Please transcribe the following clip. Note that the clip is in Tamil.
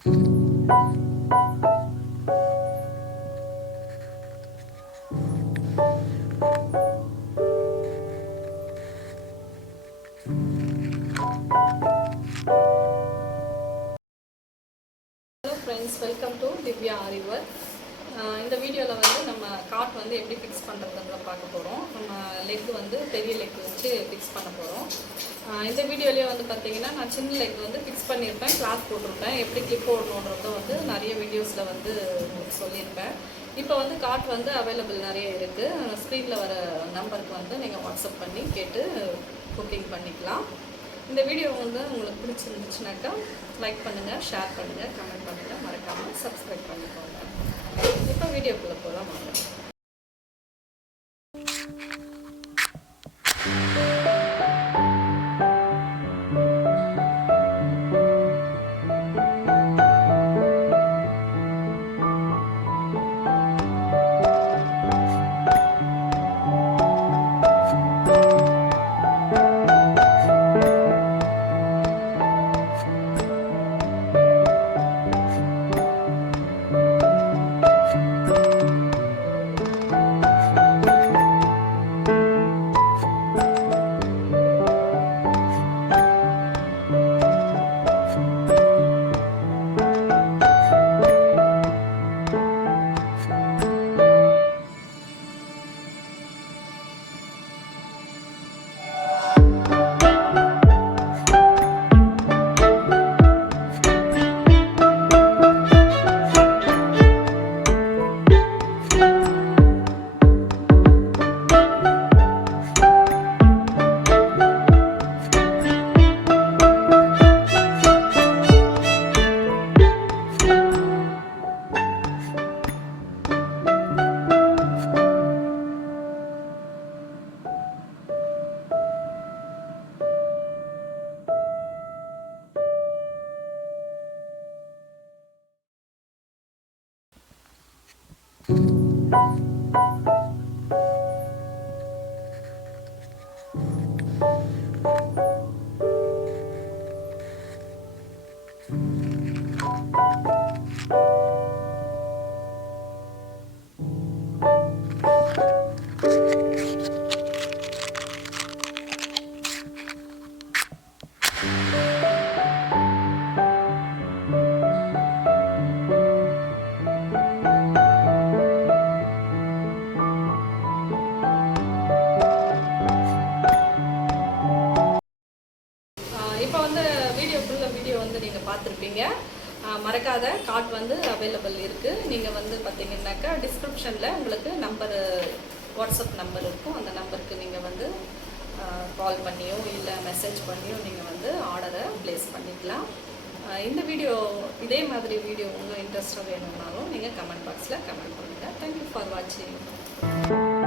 Friends, welcome to Divya Aari Cot. இந்த வீடியோவில் வந்து நம்ம காட் வந்து எப்படி ஃபிக்ஸ் பண்ணுறதுன்னு பார்க்க போகிறோம். நம்ம லெக் வந்து பெரிய லெக் வச்சு ஃபிக்ஸ் பண்ண போகிறோம். இந்த வீடியோலேயே வந்து பார்த்திங்கன்னா நான் சின்ன லெக் வந்து ஃபிக்ஸ் பண்ணியிருப்பேன், கிளாத் போட்டிருப்பேன், எப்படி கிளிப் போடணுன்றதும் வந்து நிறைய வீடியோஸில் வந்து சொல்லியிருப்பேன். இப்போ வந்து காட் வந்து அவைலபிள் நிறைய இருக்குது. ஸ்க்ரீனில் வர நம்பருக்கு வந்து நீங்கள் வாட்ஸ்அப் பண்ணி கேட்டு புக்கிங் பண்ணிக்கலாம். இந்த வீடியோ வந்து உங்களுக்கு பிடிச்சிருந்துச்சுனாக்கா லைக் பண்ணுங்கள், ஷேர் பண்ணுங்கள், கமெண்ட் பண்ணுங்கள், மறக்காமல் சப்ஸ்கிரைப் பண்ணிக்கோங்க. இப்போ வீடியோக்குள்ளே போகலாம் வாங்க. இப்போ வந்து வீடியோ வந்து நீங்கள் பார்த்துருப்பீங்க. மறக்காத காட் வந்து அவைலபிள் இருக்குது. நீங்கள் வந்து பார்த்தீங்கன்னாக்கா டிஸ்கிரிப்ஷனில் உங்களுக்கு வாட்ஸ்அப் நம்பர் இருக்கும். அந்த நம்பருக்கு நீங்கள் வந்து கால் பண்ணியோ இல்லை மெசேஜ் பண்ணியோ நீங்கள் வந்து ஆர்டரை ப்ளேஸ் பண்ணிக்கலாம். இந்த வீடியோ இதே மாதிரி வீடியோ உங்கள் இன்ட்ரெஸ்ட்டாக வேணும்னாலும் நீங்கள் கமெண்ட் பாக்ஸில் கமெண்ட் பண்ணுங்கள். தேங்க்யூ ஃபார் வாட்சிங்.